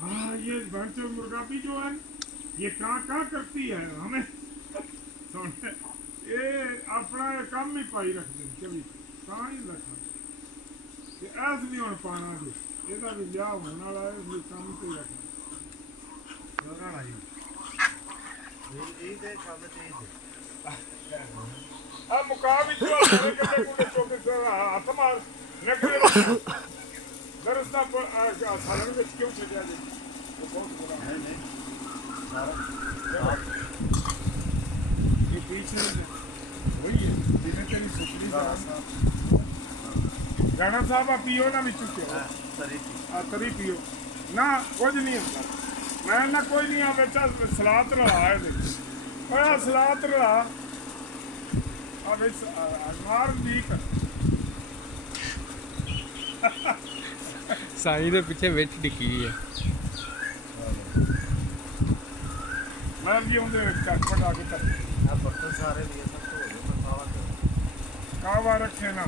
हाँ ये भैंसों मुर्गा भी जो है ये कहाँ करती है हमें सुन ये अपना काम ही पाई रख दे कभी कहाँ ही रखा ऐस नहीं होने पाना जी ਇਹਦਾ ਵੀ ਵਿਆਹ ਹੋਣ ਵਾਲਾ ਹੈ ਵੀ ਕੰਮ ਤੇ ਰੱਖਣਾ ਲਗਾਣਾ ਜੀ ਇਹ ਦੇ ਕੰਮ ਤੇ ਆ ਮੁਕਾਬਲੇ ਜੋ ਸਾਰੇ ਕਿਤੇ ਕੋਲੇ ਚੋਕੇ ਹੱਥ ਮਾਰ ਨਕਰੇ ਦਰਸਤਾ ਪਰ ਸਾਲਨ ਵਿੱਚ ਕਿਉਂ ਛੱਡਿਆ ਜੀ ਉਹ ਬਹੁਤ ਬੁਰਾ ਹੈ ਨਹੀਂ ਸਾਰਾ ਇਹ ਪੀਛੇ वही है जिन्हें तेरी सुपरी राणा साहब आप पियो ना बिचू के तरी पियो ना कुछ नहीं होता मैं ना कोई नहीं आ बेचा सलाद रहा है बड़ा सलाद रहा अब इस अनार ठीक साई दे पीछे विच टिकी है मैं भी उनके चटपट आके तक बर्तन सारे लिए सब तो कावा कावा रखे ना